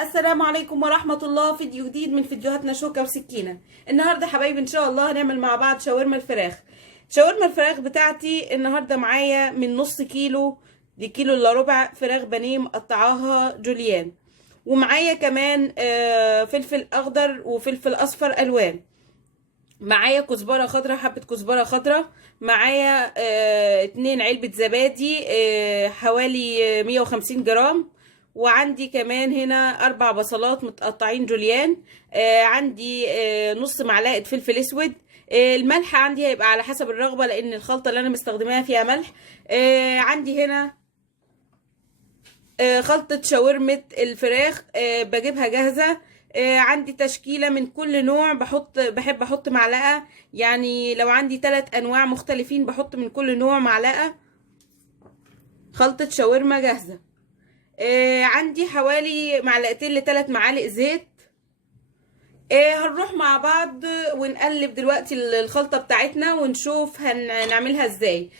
السلام عليكم ورحمة الله. فيديو جديد من فيديوهاتنا شوكة وسكينة. النهاردة حبايبي ان شاء الله هنعمل مع بعض شاورما الفراخ. شاورما الفراخ بتاعتي النهاردة معايا من نص كيلو لكيلو الا ربع فراخ بانيه مقطعاها جوليان، ومعايا كمان فلفل اخضر وفلفل اصفر الوان، معايا كزبرة خضراء، حبة كزبرة خضراء، معايا 2 علبة زبادي حوالي 150 جرام، وعندي كمان هنا 4 بصلات متقطعين جوليان، عندي نص معلقة فلفل اسود. الملح عندي هيبقى على حسب الرغبة لان الخلطة اللي انا مستخدماها فيها ملح. عندي هنا خلطة شاورمة الفراخ بجيبها جاهزة. عندي تشكيلة من كل نوع، بحب احط معلقة، يعني لو عندي 3 انواع مختلفين بحط من كل نوع معلقة. خلطة شاورما جاهزة. عندي حوالي 2 ل3 معالق زيت. هنروح مع بعض ونقلب دلوقتي الخلطة بتاعتنا ونشوف هنعملها ازاي.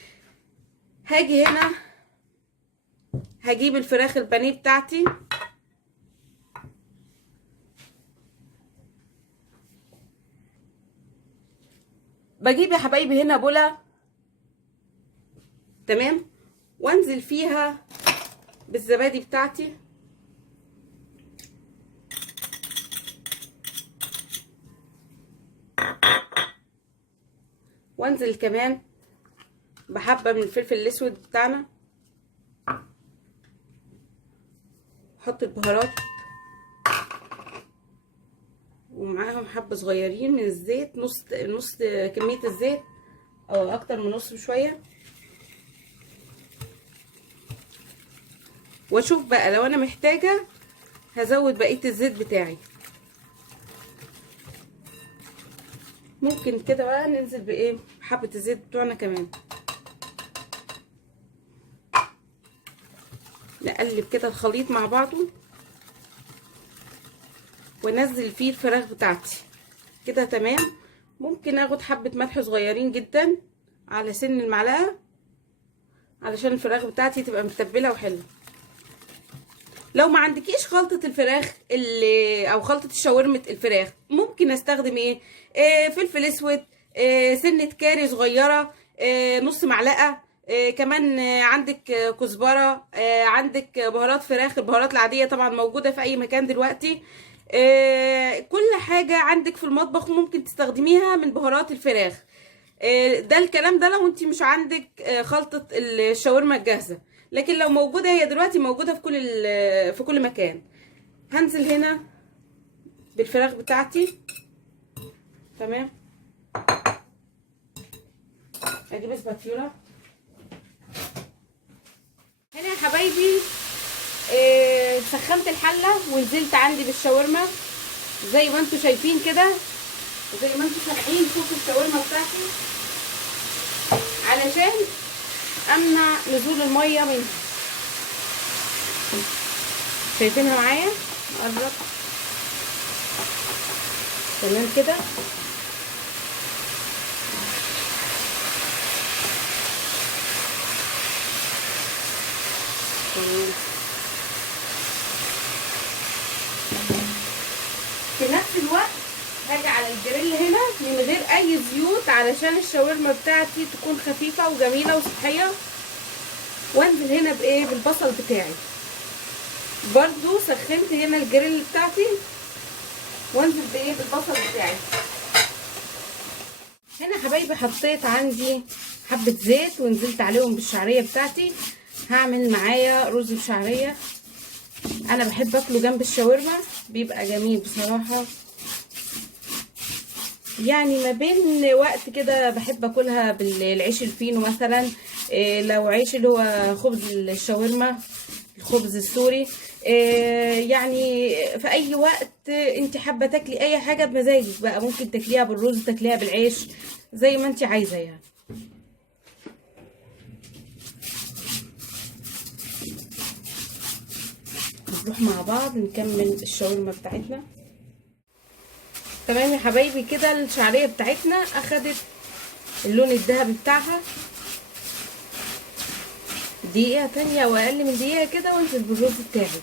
هاجي هنا هجيب الفراخ البانيه بتاعتي، بجيب يا حبايبي هنا بولة، تمام، وانزل فيها بالزبادي بتاعتي، وانزل كمان بحبة من الفلفل الاسود بتاعنا، احط البهارات ومعاهم حبة صغيرين من الزيت، نص كمية الزيت او اكتر من نص بشوية، واشوف بقى لو انا محتاجة هزود بقية الزيت بتاعي. ممكن كده بقى ننزل بايه، حبة الزيت بتوعنا كمان، نقلب كده الخليط مع بعضه وانزل فيه الفراخ بتاعتي كده، تمام. ممكن اخد حبة ملح صغيرين جدا على سن المعلقة علشان الفراخ بتاعتي تبقى متبلة وحلوة. لو ما عندكيش خلطة الفراخ او خلطة شاورمة الفراخ، ممكن استخدم ايه، فلفل اسود، سنة كاري صغيرة، نص معلقة، كمان عندك كزبرة، عندك بهارات فراخ، البهارات العادية طبعا موجودة في اي مكان دلوقتي. كل حاجة عندك في المطبخ ممكن تستخدميها من بهارات الفراخ. ده الكلام ده لو انت مش عندك خلطة الشاورما الجاهزة، لكن لو موجودة هي دلوقتي موجودة في كل مكان. هنزل هنا بالفراخ بتاعتي، تمام. اجيب سباتيولا هنا يا حبايبي. سخنت الحلة ونزلت عندي بالشاورما زي ما انتوا شايفين كده، وزي ما انتوا سامعين صوت الشاورما بتاعتي، علشان امنع نزول المية منها. شايفينها معايا؟ قرب، تمام كده. في نفس الوقت هاجي على الجريل هنا من غير اي زيوت علشان الشاورما بتاعتي تكون خفيفة وجميلة وصحية، وانزل هنا بايه، بالبصل بتاعي. برضو سخنت هنا الجريل بتاعتي وانزل بايه، بالبصل بتاعي. هنا حبايبي حطيت عندي حبة زيت ونزلت عليهم بالشعرية بتاعتي. هعمل معايا رز بشعرية، انا بحب اكله جنب الشاورما، بيبقى جميل بصراحة. يعني ما بين وقت كده بحب اكلها بالعيش الفينو مثلا، لو عيش اللي هو خبز الشاورما، الخبز السوري، يعني في اي وقت انت حابه تاكلي اي حاجه بمزاجك بقى، ممكن تاكليها بالرز، تاكليها بالعيش، زي ما انت عايزه يعني. نروح مع بعض نكمل الشاورما بتاعتنا. تمام يا حبايبي، كده الشعريه بتاعتنا اخدت اللون الذهبي بتاعها. دقيقه تانية او اقل من دقيقه كده وانزل بالرز بتاعي.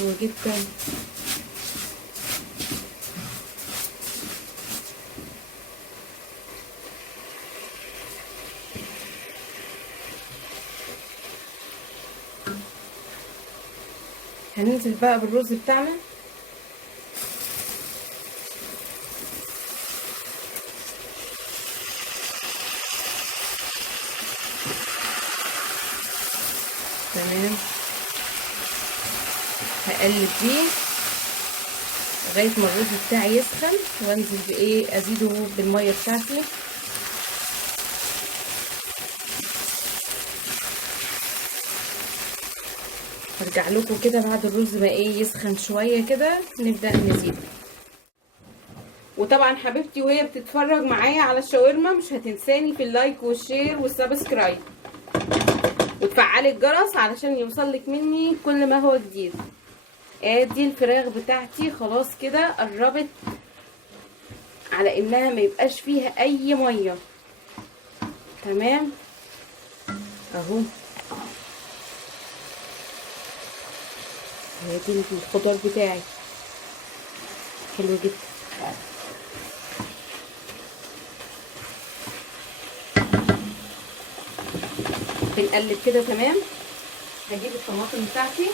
حلو جدا. هننزل بقى بالرز بتاعنا. تمام، هقلب دي لغايه ما الرز بتاعي يسخن، وانزل بايه ازيده بالميه بتاعتي. ارجع لكم كده بعد الرز ما ايه يسخن شويه كده، نبدا نزيد. وطبعا حبيبتي وهي بتتفرج معايا على الشاورما مش هتنساني في اللايك والشير والسبسكرايب، وتفعلي الجرس علشان يوصلك مني كل ما هو جديد. ادي الفراخ بتاعتي خلاص كده قربت على انها ما يبقاش فيها اي ميه. تمام اهو. ادي الخضار بتاعي حلو جدا. بنقلب كده. تمام، هجيب الطماطم بتاعتي.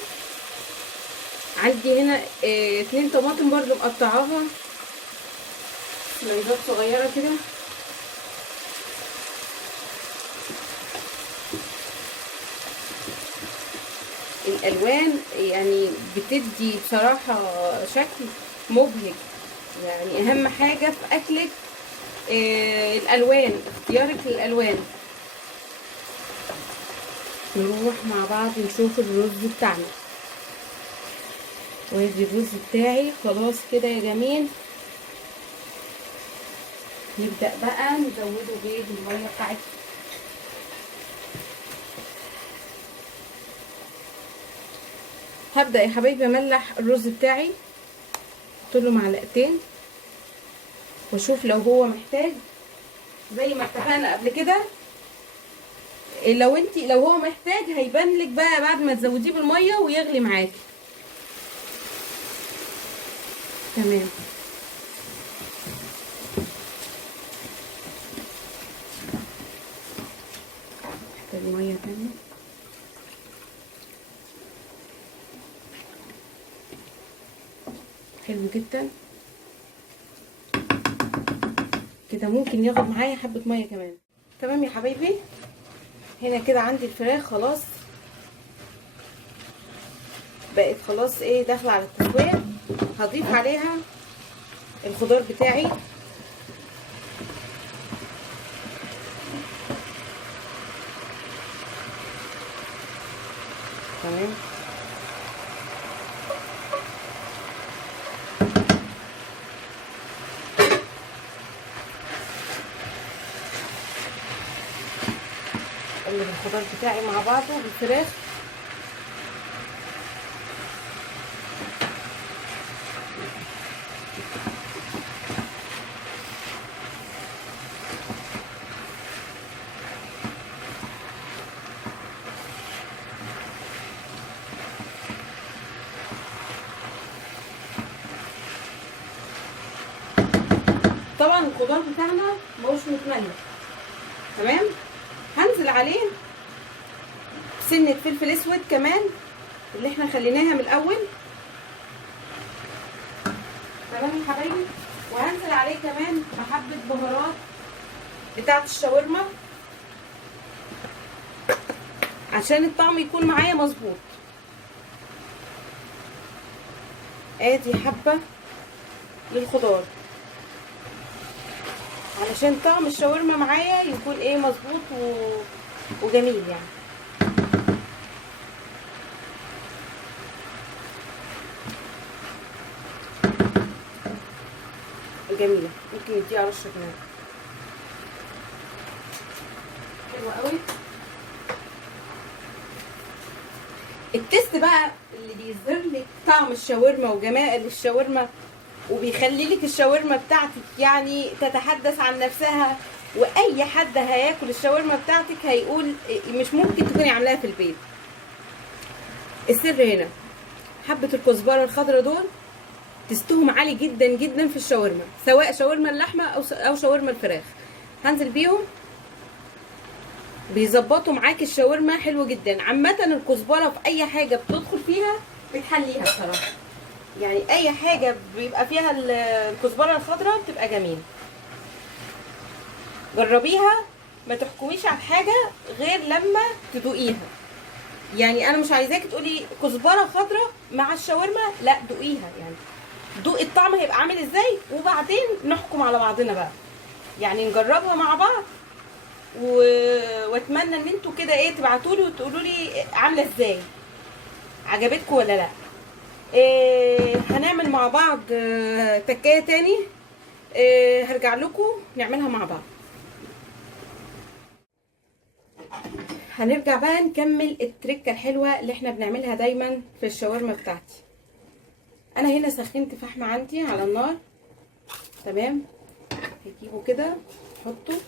عندي هنا 2 طماطم برضو مقطعاها سلايزات صغيره كده. الالوان يعني بتدي بصراحه شكل مبهج، يعني اهم حاجه في اكلك الالوان، اختيارك للالوان. نروح مع بعض نشوف الرز بتاعنا. وادي الرز بتاعي خلاص كده يا جميل. نبدأ بقى نزوده بالمية بتاعتنا. هبدأ يا حبايبي املح الرز بتاعي، احط له معلقتين واشوف لو هو محتاج زي ما اتفقنا قبل كده. لو هو محتاج هيبان لك بقى بعد ما تزوديه بالميه ويغلي معاكي. تمام، محتاج ميه تانية. حلو جدا كده، ممكن ياخد معايا حبه ميه كمان. تمام يا حبايبي، هنا كده عندي الفراخ خلاص بقت خلاص ايه داخله على التسويه. هضيف عليها الخضار بتاعي. تمام، اقلب الخضار بتاعي مع بعضه بالفراخ. طبعا الخضار بتاعنا مش متملح. تمام، هنزل عليه سنة فلفل اسود كمان اللي احنا خليناها من الاول. تمام يا حبايبي، وهنزل عليه كمان بحبة بهارات بتاعة الشاورما عشان الطعم يكون معايا مظبوط. ادي حبة للخضار علشان طعم الشاورما معايا يكون ايه مظبوط وجميل يعني. جميله، ممكن نديها رشه كمان. حلوه قوي. التست بقى اللي بيظهر لك طعم الشاورما وجمال الشاورما وبيخلي لك الشاورما بتاعتك يعني تتحدث عن نفسها، واي حد هياكل الشاورما بتاعتك هيقول مش ممكن تكوني عاملاها في البيت. السر هنا حبه الكزبره الخضراء دول تستوهم عالي جدا جدا في الشاورما، سواء شاورما اللحمه او شاورما الفراخ. هنزل بيهم بيظبطوا معاك الشاورما حلو جدا. عامه الكزبره في اي حاجه بتدخل فيها بتحليها بصراحه، يعني اي حاجه بيبقى فيها الكزبره الخضراء بتبقى جميله. جربيها، ما تحكميش على حاجه غير لما تدوقيها. يعني انا مش عايزاكي تقولي كزبره خضراء مع الشاورما، لا دوقيها، يعني دوقي الطعم هيبقى عامل ازاي وبعدين نحكم على بعضنا بقى. يعني نجربها مع بعض واتمنى ان انتوا كده ايه تبعتوا لي وتقولوا لي عامله ازاي، عجبتكم ولا لا. هنعمل مع بعض تكايه تاني، هرجع لكم نعملها مع بعض. هنرجع بقى نكمل التركه الحلوه اللي احنا بنعملها دايما في الشاورما بتاعتي. انا هنا سخنت فحم عندي على النار، تمام. هجيبه كده احطه،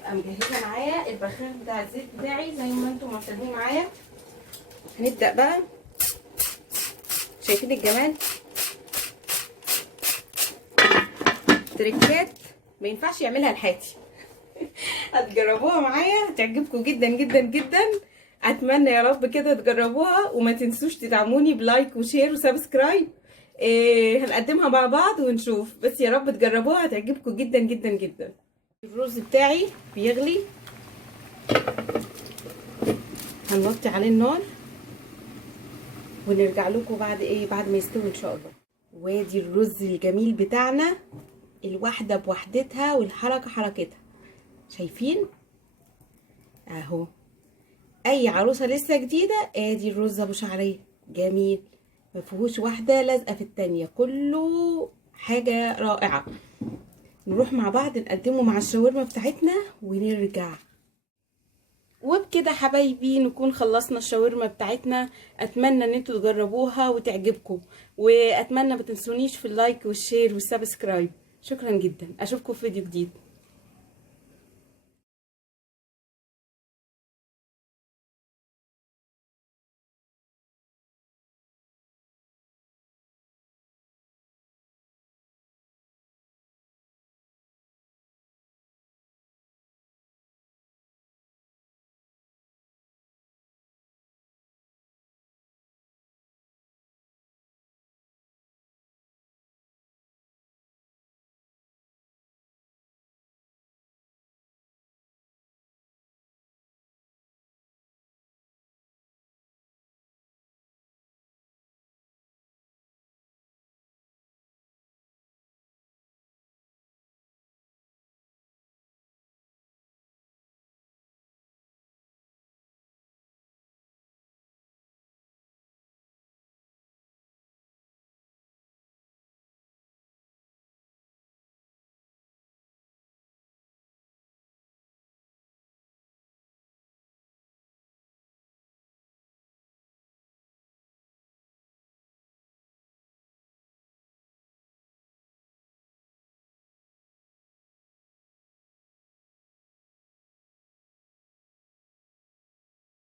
ابقى مجهزه معايا البخاخ بتاع الزيت بتاعي زي ما انتم معتادين معايا. هنبدا بقى، شايفين الجمال؟ تريكات ما ينفعش يعملها لحياتي. هتجربوها معايا هتعجبكم جدا جدا جدا. اتمنى يا رب كده تجربوها، وما تنسوش تدعموني بلايك وشير وسبسكرايب. هنقدمها مع بعض ونشوف، بس يا رب تجربوها هتعجبكم جدا جدا جدا. الرز بتاعي بيغلي، هنوطي عليه النار ونرجع لكم بعد ما يستوي ان شاء الله. وادي الرز الجميل بتاعنا، الواحده بوحدتها والحركه حركتها، شايفين اهو. اي عروسه لسه جديده، ادي الرز ابو شعريه جميل، ما فيهوش واحده لازقه في التانيه، كله حاجه رائعه. نروح مع بعض نقدمه مع الشاورما بتاعتنا ونرجع. وبكده حبايبي نكون خلصنا الشاورما بتاعتنا. اتمنى ان انتوا تجربوها وتعجبكم، واتمنى ما تنسونيش في اللايك والشير والسبسكرايب. شكرا جدا، اشوفكم في فيديو جديد.